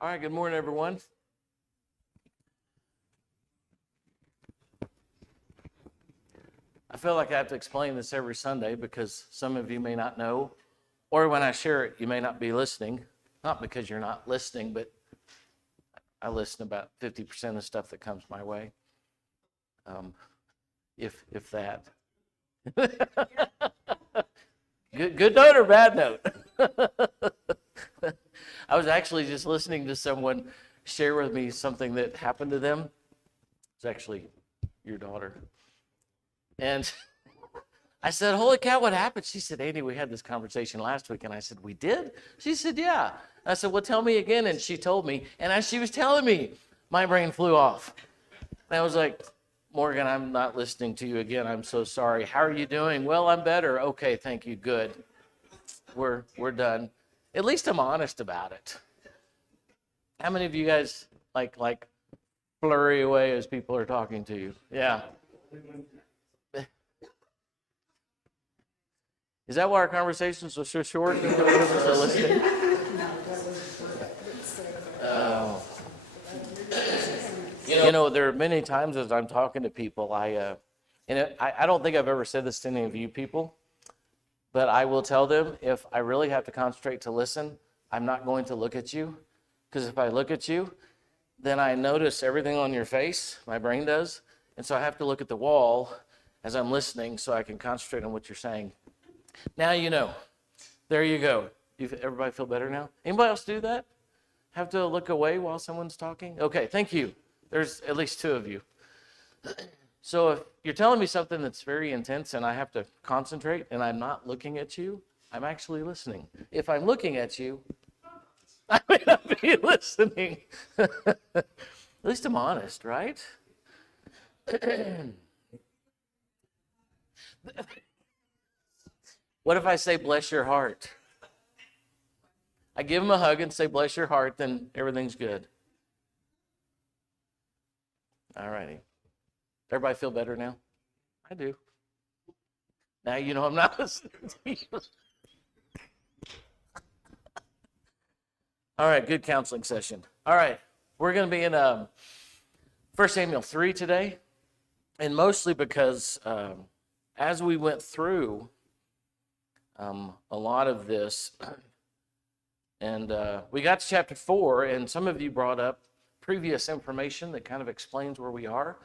All right, good morning, everyone. I feel like I have to explain this every Sunday because some of you may not know, or when I share it, you may not be listening. Not because you're not listening, but I listen about 50% of stuff that comes my way, if that. Good note or bad note? I was actually just listening to someone share with me something that happened to them. It's actually your daughter. And I said, holy cow, what happened? She said, Andy, we had this conversation last week. And I said, we did? She said, yeah. I said, well, tell me again. And she told me. And as she was telling me, my brain flew off. And I was like, Morgan, I'm not listening to you again. I'm so sorry. How are you doing? Well, I'm better. Okay, thank you. Good. We're done. At least I'm honest about it. How many of you guys like flurry away as people are talking to you? Yeah. Is that why our conversations are so short? Because we're listening? Oh. You know, there are many times as I'm talking to people, I don't think I've ever said this to any of you people, but I will tell them if I really have to concentrate to listen, I'm not going to look at you, because if I look at you, then I notice everything on your face, my brain does, and so I have to look at the wall as I'm listening so I can concentrate on what you're saying. Now you know. There you go. Everybody feel better now? Anybody else do that? Have to look away while someone's talking? Okay, thank you. There's at least two of you. So if you're telling me something that's very intense and I have to concentrate and I'm not looking at you, I'm actually listening. If I'm looking at you, I may not be listening. At least I'm honest, right? What if I say, bless your heart? I give them a hug and say, bless your heart, then everything's good. All righty. Everybody feel better now? I do. Now you know I'm not listening to you. All right, good counseling session. All right, we're going to be in 1 Samuel 3 today, and mostly because as we went through a lot of this, and we got to chapter 4, and some of you brought up previous information that kind of explains where we are.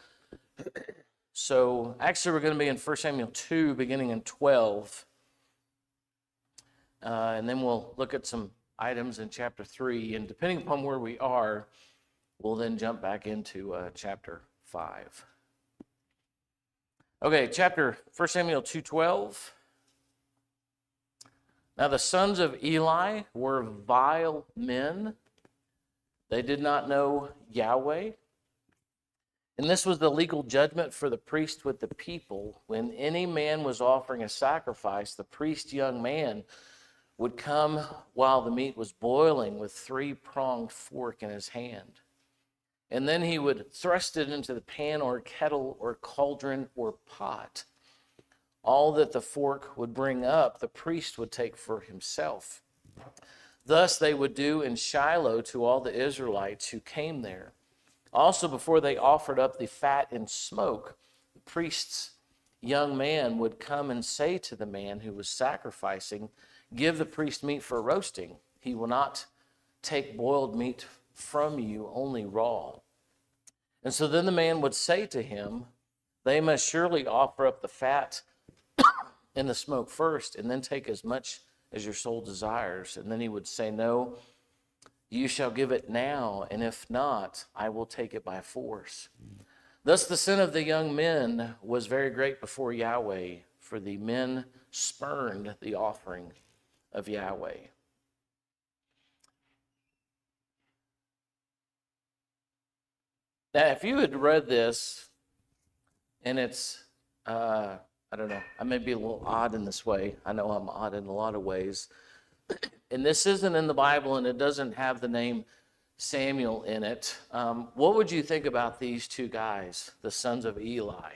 So actually we're going to be in 1 Samuel 2 beginning in 12, and then we'll look at some items in chapter 3, and depending upon where we are, we'll then jump back into chapter 5. Okay, 1 Samuel 2:12. Now the sons of Eli were vile men. They did not know Yahweh. And this was the legal judgment for the priest with the people. When any man was offering a sacrifice, the priest young man would come while the meat was boiling with 3-pronged fork in his hand. And then he would thrust it into the pan or kettle or cauldron or pot. All that the fork would bring up, the priest would take for himself. Thus they would do in Shiloh to all the Israelites who came there. Also, before they offered up the fat and smoke, the priest's young man would come and say to the man who was sacrificing, give the priest meat for roasting. He will not take boiled meat from you, only raw. And so then the man would say to him, they must surely offer up the fat and the smoke first, and then take as much as your soul desires. And then he would say, no, you shall give it now, and if not, I will take it by force. Thus the sin of the young men was very great before Yahweh, for the men spurned the offering of Yahweh. Now, if you had read this, and it's, I don't know, I may be a little odd in this way. I know I'm odd in a lot of ways. And this isn't in the Bible, and it doesn't have the name Samuel in it. What would you think about these two guys, the sons of Eli?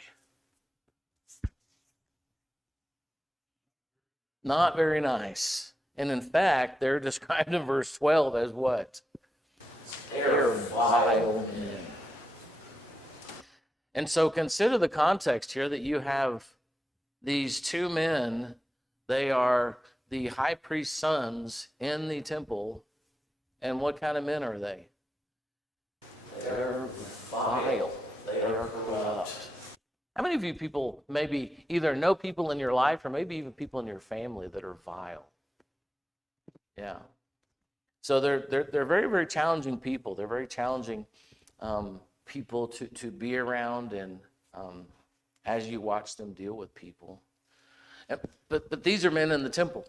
Not very nice. And in fact, they're described in verse 12 as what? They are vile men. And so consider the context here that you have these two men. They are the high priest's sons in the temple. And what kind of men are they? They're vile. They are corrupt. How many of you people maybe either know people in your life or maybe even people in your family that are vile? Yeah. So they're very, very challenging people. They're very challenging people to be around, and as you watch them deal with people. But these are men in the temple.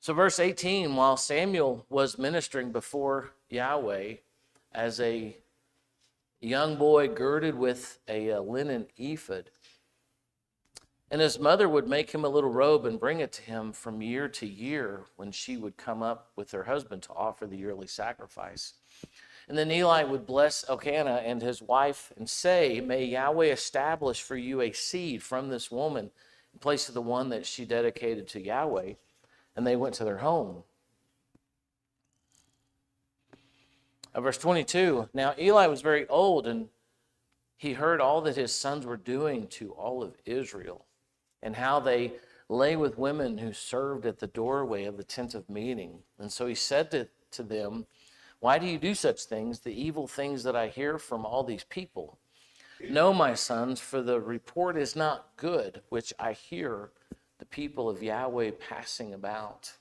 So verse 18, while Samuel was ministering before Yahweh as a young boy girded with a linen ephod, and his mother would make him a little robe and bring it to him from year to year when she would come up with her husband to offer the yearly sacrifice. And then Eli would bless Elkanah and his wife and say, "May Yahweh establish for you a seed from this woman in place of the one that she dedicated to Yahweh." And they went to their home. Verse 22, now Eli was very old, and he heard all that his sons were doing to all of Israel, and how they lay with women who served at the doorway of the tent of meeting. And so he said to them, "Why do you do such things, the evil things that I hear from all these people? No, my sons, for the report is not good, which I hear the people of Yahweh passing about.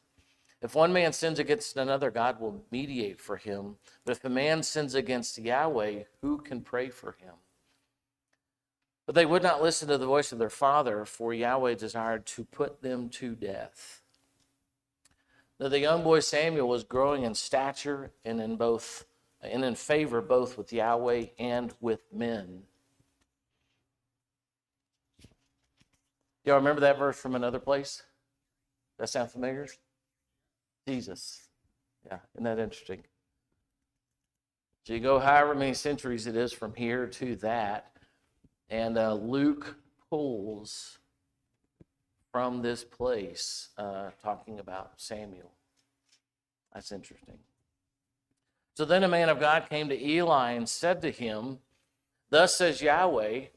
If one man sins against another, God will mediate for him. But if a man sins against Yahweh, who can pray for him?" But they would not listen to the voice of their father, for Yahweh desired to put them to death. Now the young boy Samuel was growing in stature and in favor both with Yahweh and with men. Y'all remember that verse from another place? That sound familiar? Jesus. Yeah, isn't that interesting? So you go however many centuries it is from here to that, and Luke pulls from this place talking about Samuel. That's interesting. So then a man of God came to Eli and said to him, "Thus says Yahweh,"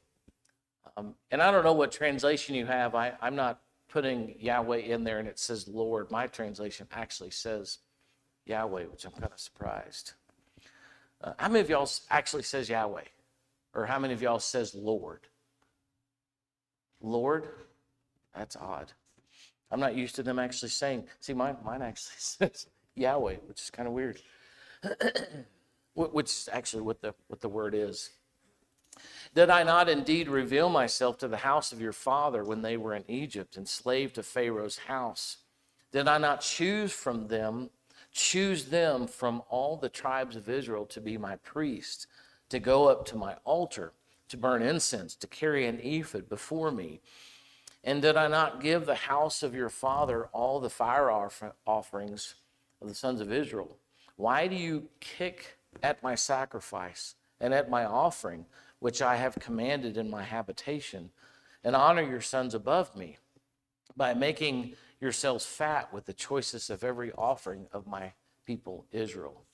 and I don't know what translation you have. I'm not putting Yahweh in there and it says Lord. My translation actually says Yahweh, which I'm kind of surprised. How many of y'all actually says Yahweh? Or how many of y'all says Lord? Lord? That's odd. I'm not used to them actually saying, see, mine actually says Yahweh, which is kind of weird. Which is actually what the word is. Did I not indeed reveal myself to the house of your father when they were in Egypt, enslaved to Pharaoh's house? Did I not choose them from all the tribes of Israel to be my priest, to go up to my altar, to burn incense, to carry an ephod before me? And did I not give the house of your father all the fire offerings of the sons of Israel? Why do you kick at my sacrifice and at my offering, which I have commanded in my habitation, and honor your sons above me by making yourselves fat with the choicest of every offering of my people Israel?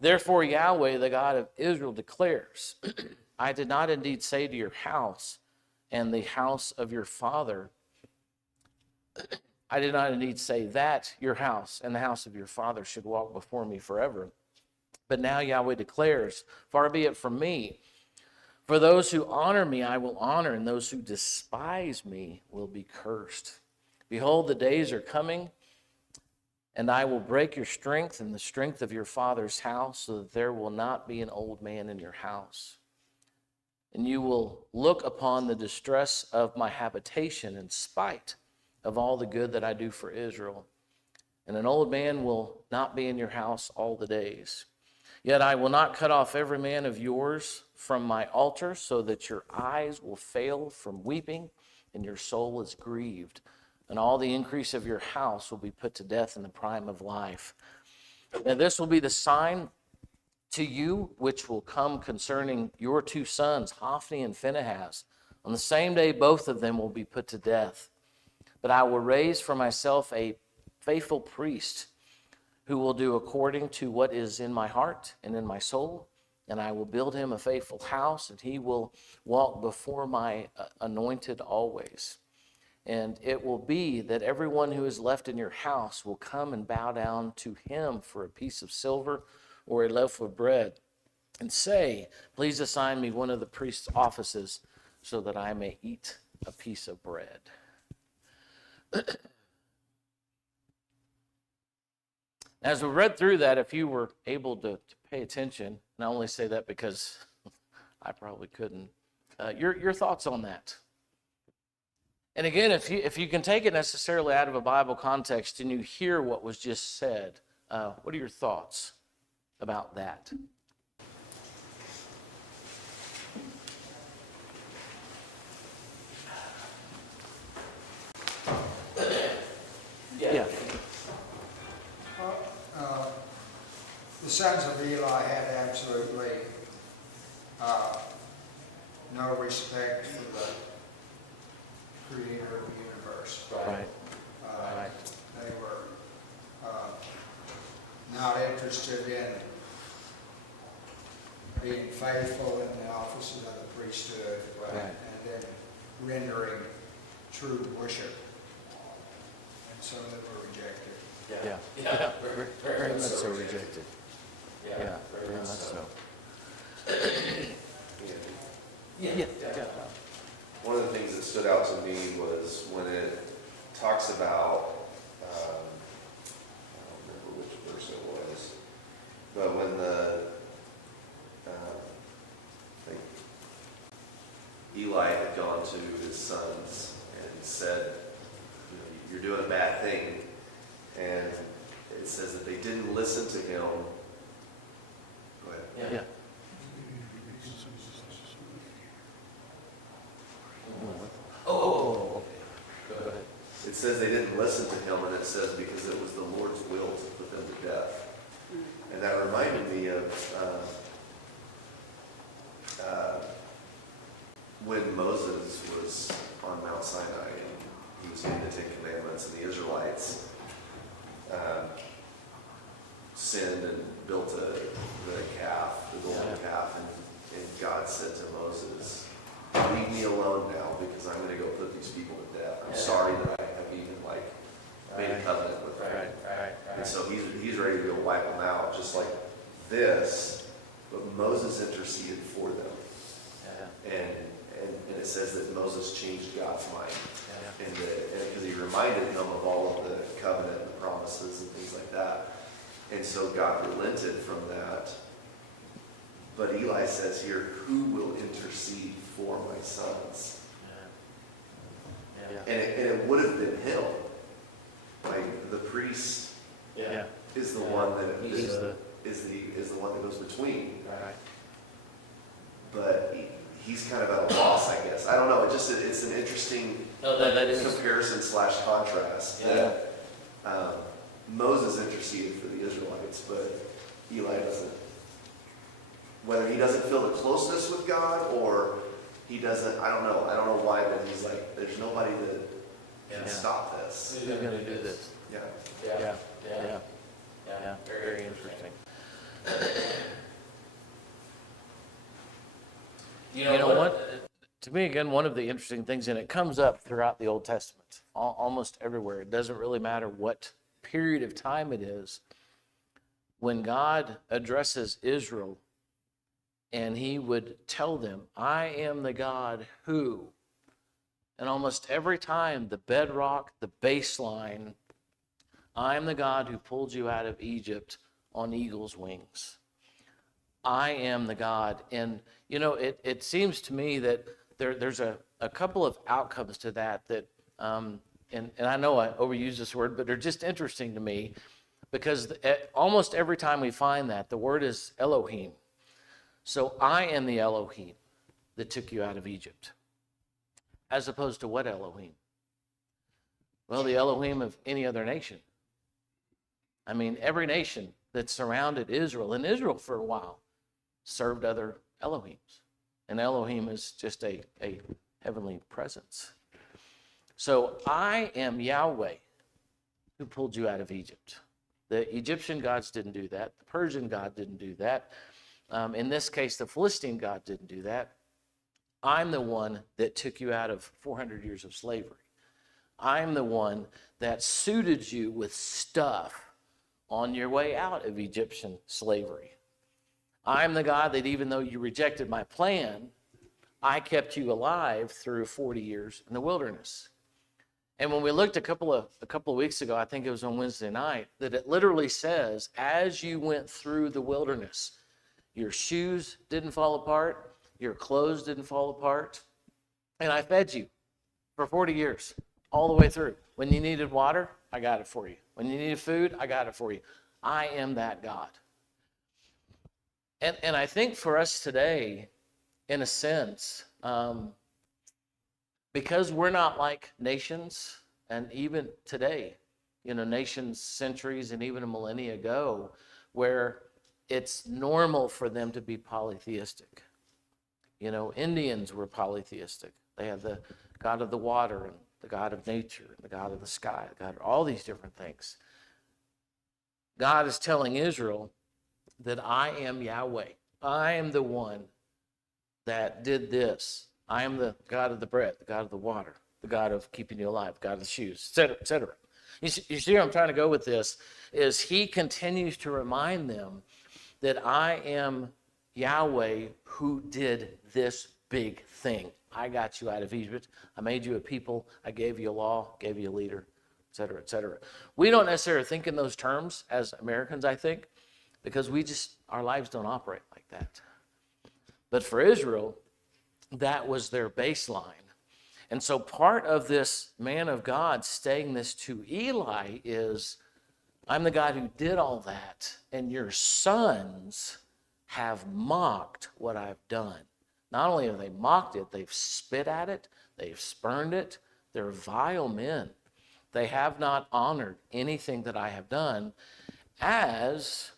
Therefore Yahweh, the God of Israel, declares, I did not indeed say to your house and the house of your father, I did not indeed say that your house and the house of your father should walk before me forever. But now Yahweh declares, far be it from me. For those who honor me, I will honor, and those who despise me will be cursed. Behold, the days are coming, and I will break your strength and the strength of your father's house, so that there will not be an old man in your house. And you will look upon the distress of my habitation in spite of all the good that I do for Israel. And an old man will not be in your house all the days. Yet I will not cut off every man of yours from my altar, so that your eyes will fail from weeping, and your soul is grieved. And all the increase of your house will be put to death in the prime of life. And this will be the sign to you which will come concerning your two sons, Hophni and Phinehas. On the same day, both of them will be put to death. But I will raise for myself a faithful priest, who will do according to what is in my heart and in my soul. And I will build him a faithful house, and he will walk before my anointed always. And it will be that everyone who is left in your house will come and bow down to him for a piece of silver or a loaf of bread, and say, please assign me one of the priest's offices so that I may eat a piece of bread. As we read through that, if you were able to pay attention, and I only say that because I probably couldn't, your thoughts on that. And again, if you can take it necessarily out of a Bible context and you hear what was just said, what are your thoughts about that? Yeah. The sons of Eli had absolutely no respect for the creator of the universe. Right. Right. They were not interested in being faithful in the offices of the priesthood, Right. and then rendering true worship. And so they were rejected. Yeah. Very much so rejected. Yeah, very much so. Yeah. One of the things that stood out to me was when it talks about, I don't remember which verse it was, but when I think Eli had gone to his sons and said, you're doing a bad thing, and it says that they didn't listen to him. Go ahead. Yeah. Oh. Go ahead. It says they didn't listen to him, and it says because it was the Lord's will to put them to death. And that reminded me of when Moses was on Mount Sinai and he was getting the Ten Commandments, and the Israelites sinned and built the calf, the golden calf, and God said to Moses, leave me alone now, because I'm going to go put these people to death. I'm sorry that I have even made a covenant with them. Right. And so he's ready to go wipe them out, just like this. But Moses interceded for them, and it says that Moses changed God's mind, and because he reminded him of all of the covenant and the promises and things like that. And so God relented from that. But Eli says here, who will intercede for my sons? And it would have been him. Like the priest is the one that is the one that goes between. Right. But he's kind of at a loss, I guess. I don't know. It's an interesting comparison / contrast. Yeah. That Moses interceded for the Israelites, but Eli doesn't. Whether he doesn't feel the closeness with God or he doesn't, I don't know. I don't know why, but he's like, there's nobody that can stop this. Who's going to do this? Yeah. Yeah. Very interesting. You know what? To me, again, one of the interesting things, and it comes up throughout the Old Testament, almost everywhere. It doesn't really matter what period of time it is. When God addresses Israel, and he would tell them, I am the God who. And almost every time, the bedrock, the baseline, I am the God who pulled you out of Egypt on eagle's wings. I am the God. And, it seems to me that there's a couple of outcomes to that, and I know I overuse this word, but they're just interesting to me, because almost every time we find that, the word is Elohim. So I am the Elohim that took you out of Egypt. As opposed to what Elohim? Well, the Elohim of any other nation. I mean, every nation that surrounded Israel, and Israel for a while, served other Elohims. And Elohim is just a heavenly presence. So I am Yahweh who pulled you out of Egypt. The Egyptian gods didn't do that. The Persian god didn't do that. In this case, the Philistine god didn't do that. I'm the one that took you out of 400 years of slavery. I'm the one that suited you with stuff on your way out of Egyptian slavery. I'm the God that even though you rejected my plan, I kept you alive through 40 years in the wilderness. And when we looked a couple of weeks ago, I think it was on Wednesday night, that it literally says, as you went through the wilderness, your shoes didn't fall apart, your clothes didn't fall apart, and I fed you for 40 years, all the way through. When you needed water, I got it for you. When you needed food, I got it for you. I am that God. And I think for us today, in a sense, because we're not like nations, and even today, nations centuries and even a millennia ago, where it's normal for them to be polytheistic. Indians were polytheistic. They had the God of the water and the God of nature and the God of the sky, God of all these different things. God is telling Israel that I am Yahweh. I am the one that did this. I am the God of the bread, the God of the water, the God of keeping you alive, the God of the shoes, et cetera, et cetera. You see where I'm trying to go with this, is he continues to remind them that I am Yahweh who did this big thing. I got you out of Egypt. I made you a people. I gave you a law, gave you a leader, et cetera, et cetera. We don't necessarily think in those terms as Americans, I think, because our lives don't operate like that. But for Israel, that was their baseline. And so part of this man of God saying this to Eli is, I'm the God who did all that, and your sons have mocked what I've done. Not only have they mocked it, they've spit at it, they've spurned it. They're vile men. They have not honored anything that I have done. As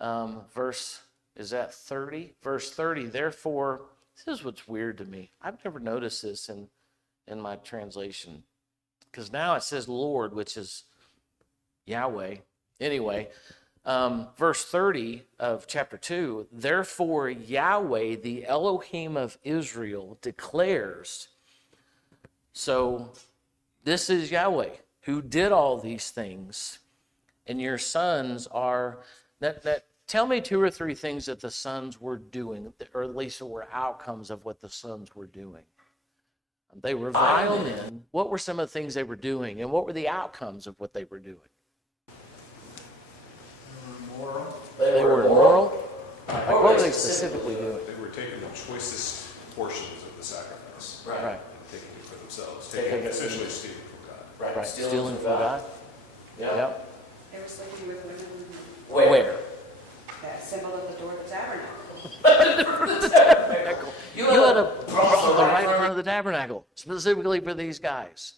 verse 30? Verse 30, therefore, this is what's weird to me. I've never noticed this in my translation, because now it says Lord, which is Yahweh. Anyway, verse 30 of chapter 2, therefore Yahweh, the Elohim of Israel, declares. So this is Yahweh who did all these things, and your sons are, tell me 2 or 3 things that the sons were doing, or at least were outcomes of what the sons were doing. They were vile men. What were some of the things they were doing, and what were the outcomes of what they were doing? Moral. They were immoral? What were they specifically doing? They were taking the choicest portions of the sacrifice Right. and taking it for themselves, essentially stealing from God. Right. Stealing from God? Yep. They were sleeping with women. Where? That symbol of the door of the tabernacle. You had a brothel right in front of the tabernacle, specifically for these guys.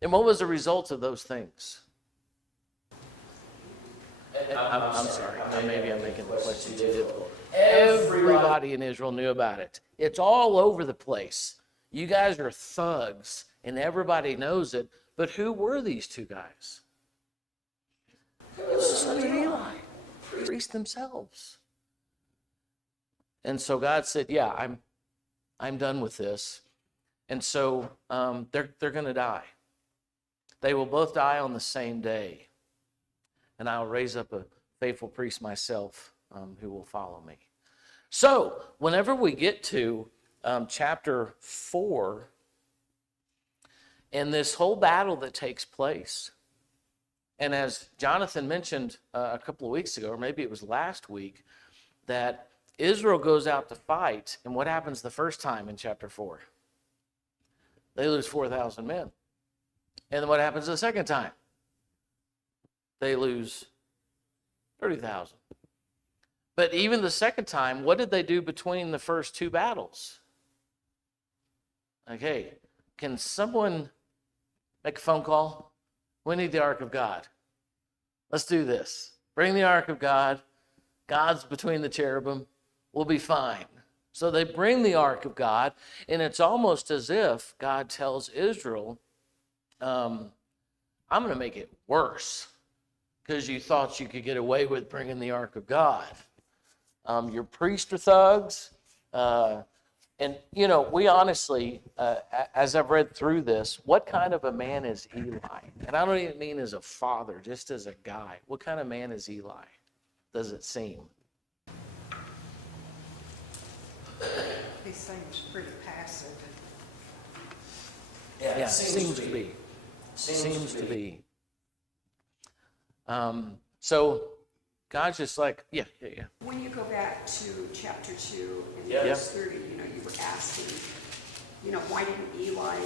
And what was the result of those things? I'm sorry. Maybe I'm making the question too difficult. Everybody in Israel knew about it. It's all over the place. You guys are thugs, and everybody knows it. But who were these 2 guys? It was the sons of Eli, priests themselves. And so God said, yeah, I'm done with this. And so they're going to die. They will both die on the same day. And I'll raise up a faithful priest myself who will follow me. So whenever we get to chapter 4, and this whole battle that takes place, and as Jonathan mentioned a couple of weeks ago, or maybe it was last week, that Israel goes out to fight, and what happens the first time in chapter 4? They lose 4,000 men. And then what happens the second time? They lose 30,000. But even the second time, what did they do between the first 2 battles? Okay, can someone make a phone call? We need the Ark of God. Let's do this. Bring the Ark of God. God's between the cherubim. We'll be fine. So they bring the Ark of God, and it's almost as if God tells Israel, I'm going to make it worse. because you thought you could get away with bringing the ark of God. Your priests are thugs. And, we honestly, as I've read through this, what kind of a man is Eli? And I don't even mean as a father, just as a guy. What kind of man is Eli? Does it seem? He seems pretty passive. Yeah, seems to be. Seems to be. So God's just like, yeah. When you go back to chapter 2 and Yeah. verse 30, you were asking, why didn't Eli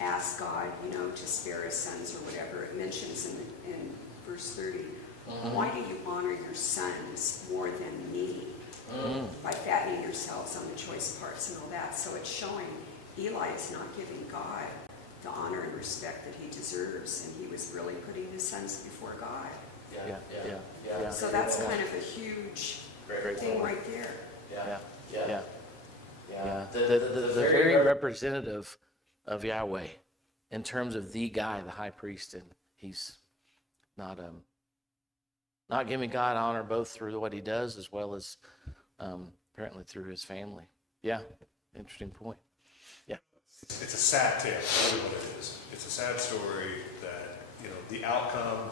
ask God, to spare his sons or whatever? It mentions in verse 30, why do you honor your sons more than me by fattening yourselves on the choice parts and all that? So it's showing Eli is not giving God the honor and respect that he deserves, and he was really putting his sons before God. Yeah. So that's kind of a huge thing right there. Yeah. The very representative of Yahweh in terms of the guy, the high priest, and he's not giving God honor both through what he does as well as apparently through his family. Yeah, interesting point. Yeah. It's a sad tale, that's really what it is. It's a sad story that, the outcome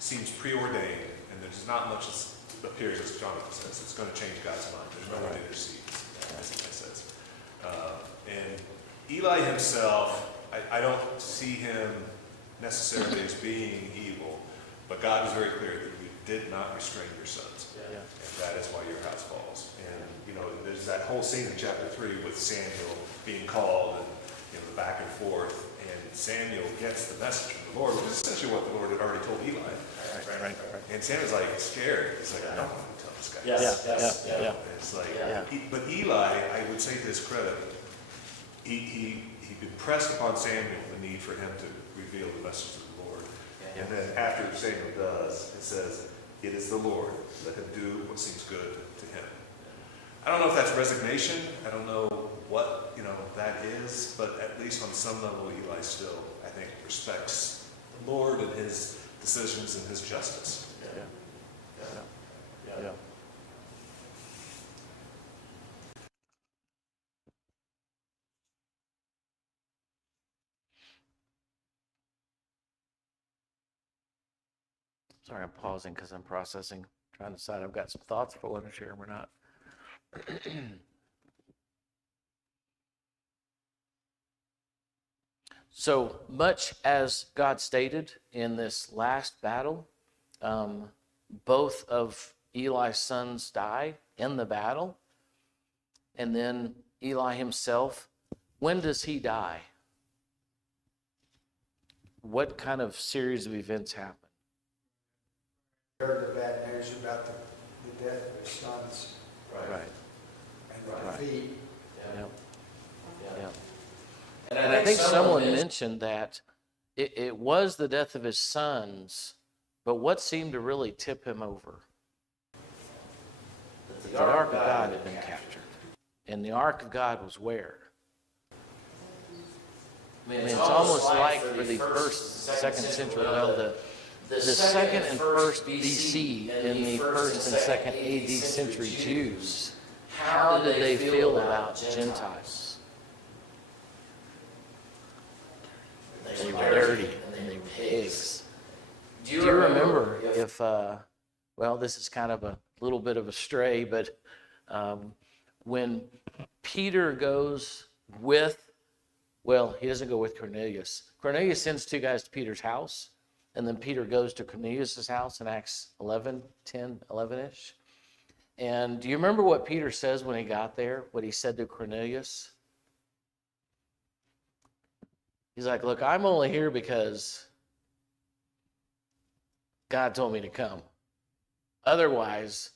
seems preordained, and there's not much that appears, as Jonathan says, it's going to change God's mind. There's no one intercedes, as he says. And Eli himself, I don't see him necessarily as being evil, but God is very clear that you did not restrain your sons. Yeah. And that is why your house falls. And, there's that whole scene in chapter 3 with Samuel being called and, the back and forth. And Samuel gets the message from the Lord, which is essentially what the Lord had already told Eli. Right. And Samuel's like scared. He's like, no, I'm going to tell this guy. Yeah. And it's like, but Eli, I would say to his credit, he impressed upon Samuel the need for him to reveal the message of the Lord. And then after Samuel does, it says, it is the Lord. Let him do what seems good to him. I don't know if that's resignation. I don't know what, that is, but at least on some level, Eli still, I think, respects the Lord and his decisions and his justice. Yeah. Sorry, I'm pausing because I'm processing, trying to decide I've got some thoughts if I want to share them or not. So much as God stated in this last battle, both of Eli's sons die in the battle. And then Eli himself, when does he die? What kind of series of events happen? Heard the bad news about the death of his sons Right. and the defeat. Yeah. And I think someone mentioned that it was the death of his sons, but what seemed to really tip him over? The Ark of God had been captured. And the Ark of God was where? I mean, it's almost like for the first, second century, well, the second and first BC and the first and second AD century Jews, how did they feel about Gentiles? They were dirty and they were pigs. Do you remember if, well, this is kind of a little bit of a stray, but when Peter goes with, well, he doesn't go with Cornelius. Cornelius sends two guys to Peter's house, and then Peter goes to Cornelius' house in Acts 11, 10, 11-ish. And do you remember what Peter says when he got there, what he said to Cornelius? He's like, look, I'm only here because God told me to come. Otherwise,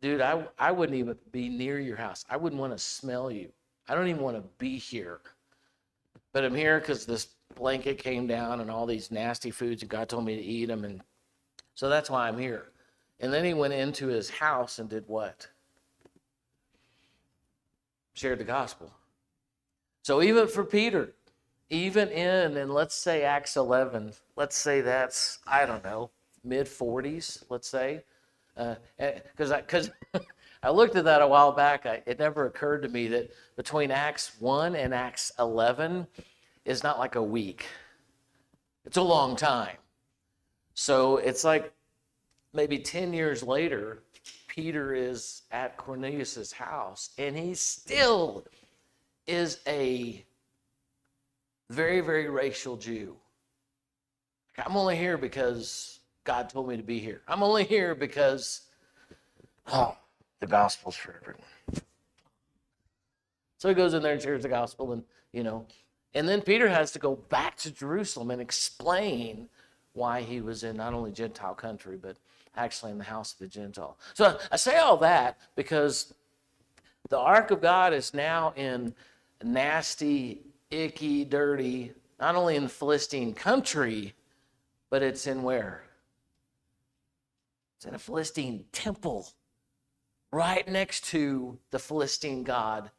dude, I wouldn't even be near your house. I wouldn't want to smell you. I don't even want to be here. But I'm here because this blanket came down and all these nasty foods, and God told me to eat them. And so that's why I'm here. And then he went into his house and did what? Shared the gospel. So even for Peter, even in, and let's say Acts 11, let's say that's, I don't know, mid-40s, let's say. Because I looked at that a while back. It never occurred to me that between Acts 1 and Acts 11 is not like a week. It's a long time. So it's like maybe 10 years later, Peter is at Cornelius's house, and he still is a very, very racial Jew. I'm only here because God told me to be here. I'm only here because, the gospel's for everyone. So he goes in there and shares the gospel, and, and then Peter has to go back to Jerusalem and explain why he was in not only Gentile country, but actually in the house of a Gentile. So I say all that because the ark of God is now in nasty, icky, dirty, not only in the Philistine country, but it's in where? It's in a Philistine temple right next to the Philistine god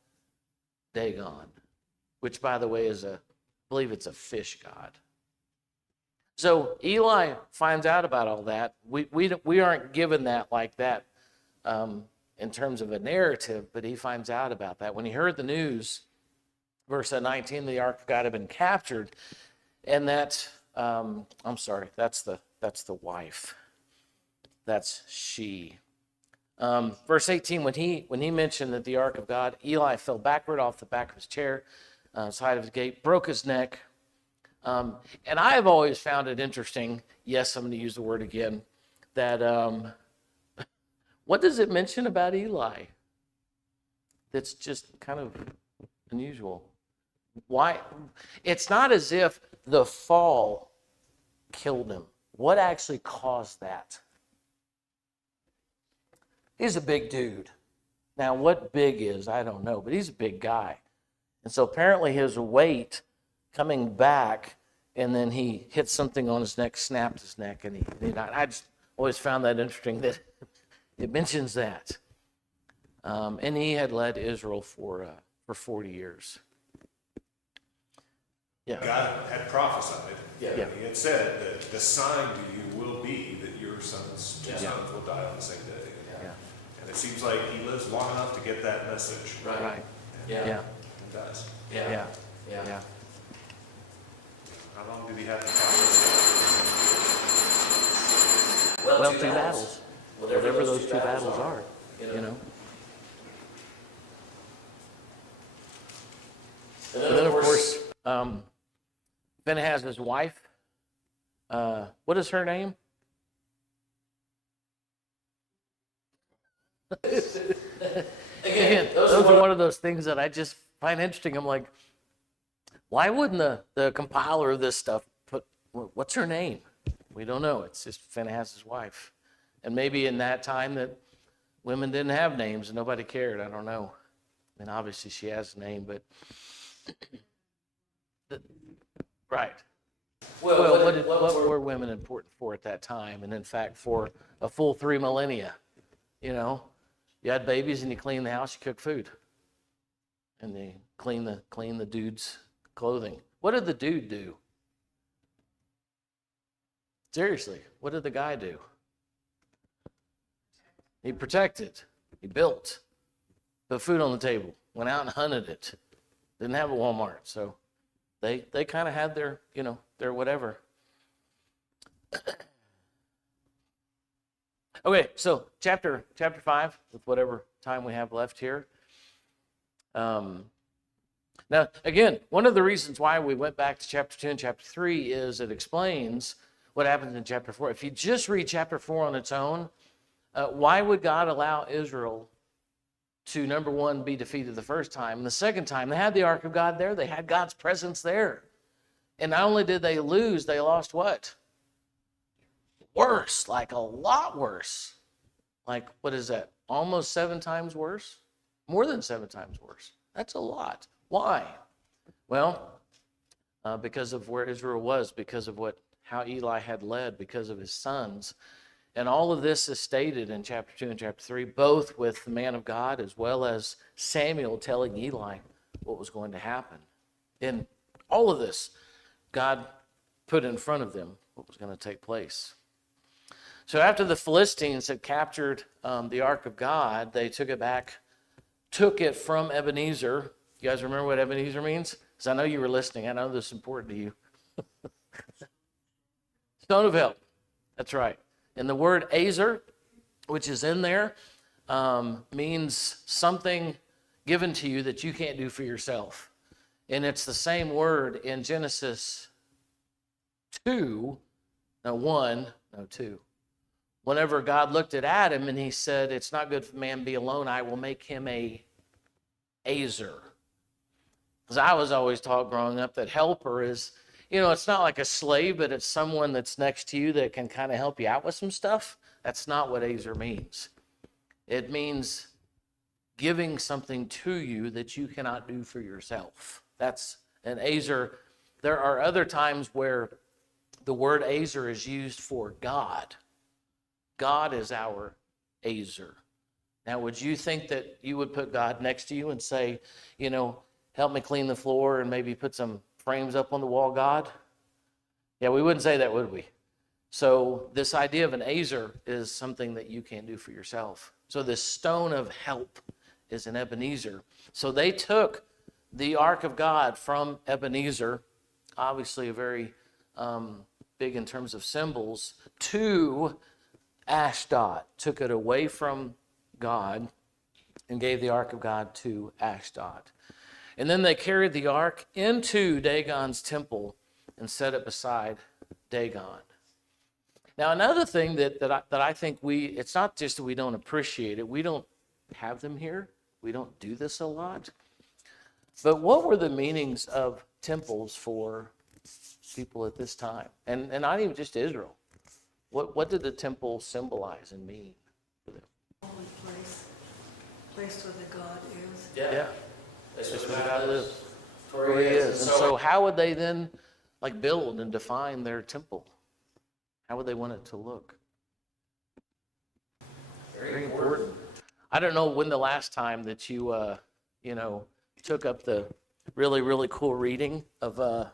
Dagon, which, by the way, I believe it's a fish god. So Eli finds out about all that. We aren't given that like that in terms of a narrative, but he finds out about that. When he heard the news, verse 19, the ark of God had been captured, and that, that's the wife. That's she. Verse 18, when he mentioned that the ark of God, Eli fell backward off the back of his chair, side of the gate, broke his neck. And I have always found it interesting, yes, I'm going to use the word again, that what does it mention about Eli that's just kind of unusual? Why? It's not as if the fall killed him. What actually caused that? He's a big dude. Now, what big is, I don't know, but he's a big guy. And so apparently his weight coming back, and then he hit something on his neck, snapped his neck, and he died. I just always found that interesting that it mentions that. And he had led Israel for 40 years. Yeah. God had prophesied. Yeah. He had said that the sign to you will be that your two sons will die on the same day. Yeah. And it seems like he lives long enough to get that message. Right. Yeah. And does. Yeah. How long did he have to process Well, 2 battles. Whatever those 2 battles are, And then, of course, Phinehas' wife, what is her name? Again, those are one of those things that I just find interesting. I'm like, why wouldn't the compiler of this stuff put, what's her name? We don't know. It's just Phinehas' wife. And maybe in that time that women didn't have names and nobody cared. I don't know. I mean, obviously she has a name, but... Right. Well, what were women important for at that time? And in fact, for a full 3 millennia, you had babies and you cleaned the house, you cooked food. And they clean the dude's clothing. What did the dude do? Seriously, what did the guy do? He protected. He built. Put food on the table. Went out and hunted it. Didn't have a Walmart, so they kind of had their, their whatever. Okay, so chapter 5, with whatever time we have left here. Now, again, one of the reasons why we went back to chapter 2 and chapter 3 is it explains what happens in chapter 4. If you just read chapter 4 on its own, why would God allow Israel to, number one, be defeated the first time? And the second time, they had the ark of God there. They had God's presence there. And not only did they lose, they lost what? Worse, like a lot worse. Like, what is that? Almost 7 times worse? More than 7 times worse. That's a lot. Why? Well, because of where Israel was, because of how Eli had led, because of his sons. And all of this is stated in chapter 2 and chapter 3, both with the man of God as well as Samuel telling Eli what was going to happen. In all of this, God put in front of them what was going to take place. So after the Philistines had captured the Ark of God, they took it from Ebenezer. You guys remember what Ebenezer means? Because I know you were listening. I know this is important to you. Stone of help. That's right. And the word Azer, which is in there, means something given to you that you can't do for yourself. And it's the same word in Genesis 2, 2. Whenever God looked at Adam and he said, it's not good for man be alone, I will make him a Azer. Because I was always taught growing up that helper is, it's not like a slave, but it's someone that's next to you that can kind of help you out with some stuff. That's not what Azer means. It means giving something to you that you cannot do for yourself. That's an Azer. There are other times where the word Azer is used for God. God is our Azer. Now, would you think that you would put God next to you and say, help me clean the floor and maybe put some frames up on the wall, God? Yeah, we wouldn't say that, would we? So this idea of an Azer is something that you can't do for yourself. So this stone of help is an Ebenezer. So they took the Ark of God from Ebenezer, obviously a very big in terms of symbols, to Ashdod, took it away from God and gave the Ark of God to Ashdod. And then they carried the Ark into Dagon's temple and set it beside Dagon. Now, another thing that I think it's not just that we don't appreciate it, we don't have them here, we don't do this a lot, but what were the meanings of temples for people at this time? And not even just Israel. What did the temple symbolize and mean for them? Holy place where the God is. Yeah. That's where God lives. Where he is. And so how would they then build and define their temple? How would they want it to look? Very important. I don't know when the last time that you took up the really, really cool reading of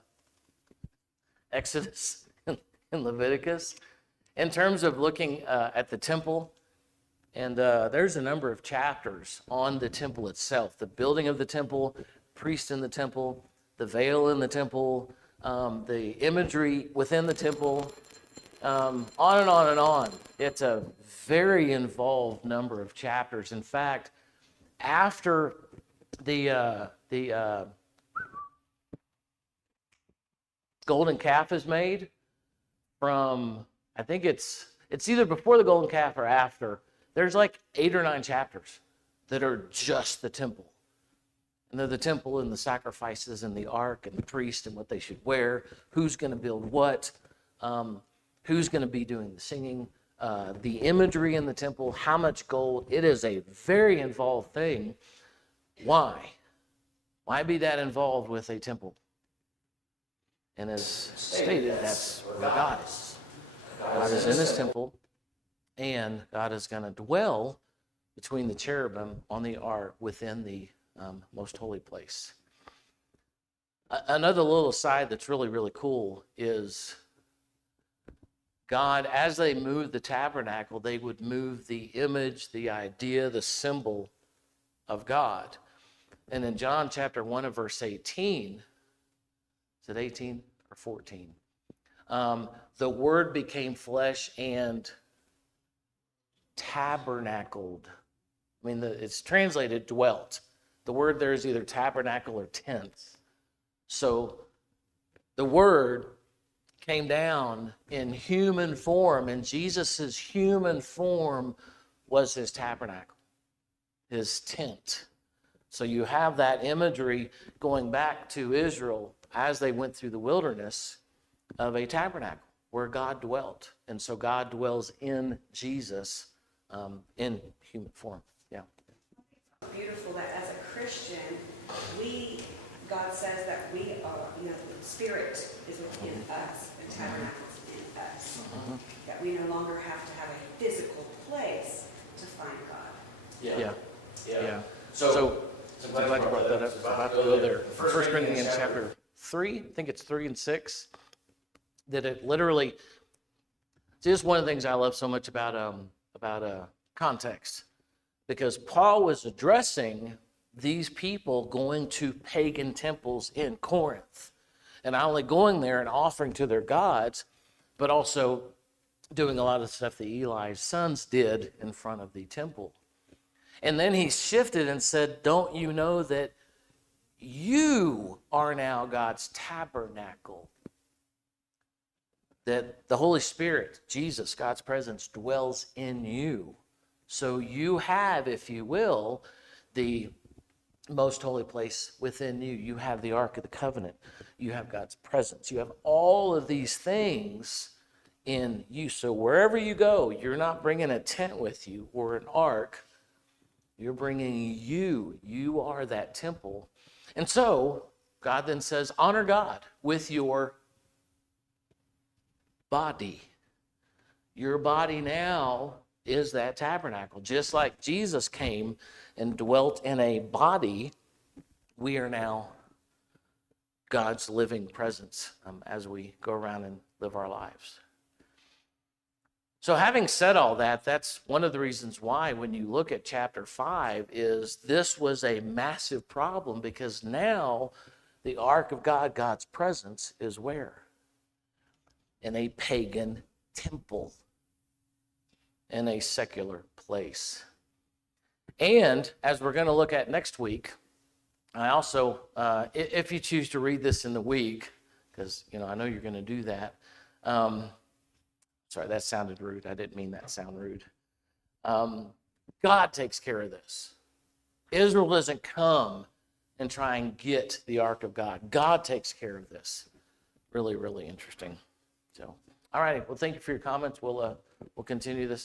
Exodus and Leviticus. In terms of looking at the temple, and there's a number of chapters on the temple itself, the building of the temple, priest in the temple, the veil in the temple, the imagery within the temple, on and on and on. It's a very involved number of chapters. In fact, after the golden calf is made, from I think it's either before the golden calf or after, there's 8 or 9 chapters that are just the temple. And they're the temple and the sacrifices and the ark and the priest and what they should wear, who's going to build what, who's going to be doing the singing, the imagery in the temple, how much gold. It is a very involved thing. Why? Why be that involved with a temple? And as stated, that's where God is. God is in his temple, and God is going to dwell between the cherubim on the ark within the most holy place. Another little aside that's really, really cool is God, as they moved the tabernacle, they would move the image, the idea, the symbol of God. And in John chapter 1 and verse 18, is it 18 or 14? The Word became flesh and tabernacled. I mean, it's translated dwelt. The word there is either tabernacle or tent. So the Word came down in human form, and Jesus' human form was his tabernacle, his tent. So you have that imagery going back to Israel as they went through the wilderness of a tabernacle where God dwelt. And so God dwells in Jesus in human form. Yeah. Beautiful that as a Christian, God says that we are, the Spirit is within us, the tabernacle is in us. That we no longer have to have a physical place to find God. Yeah. So I'm glad you brought that up. I was about to go there. 1 Corinthians chapter 3, I think it's 3 and 6, that it literally See, this is one of the things I love so much about context, because Paul was addressing these people going to pagan temples in Corinth, and not only going there and offering to their gods, but also doing a lot of stuff that Eli's sons did in front of the temple. And then he shifted and said, don't you know that you are now God's tabernacle? That the Holy Spirit, Jesus, God's presence, dwells in you. So you have, if you will, the most holy place within you. You have the Ark of the Covenant. You have God's presence. You have all of these things in you. So wherever you go, you're not bringing a tent with you or an ark. You're bringing you. You are that temple. And so God then says, honor God with your body. Your body now is that tabernacle. Just like Jesus came and dwelt in a body, we are now God's living presence as we go around and live our lives. So having said all that, that's one of the reasons why when you look at chapter 5 is this was a massive problem, because now the ark of God, God's presence, is where? In a pagan temple, in a secular place. And as we're going to look at next week, I also, if you choose to read this in the week, because I know you're going to do that. Sorry, that sounded rude. I didn't mean that to sound rude. God takes care of this. Israel doesn't come and try and get the ark of God. God takes care of this. Really, really interesting. So, all righty. Well, thank you for your comments. We'll continue this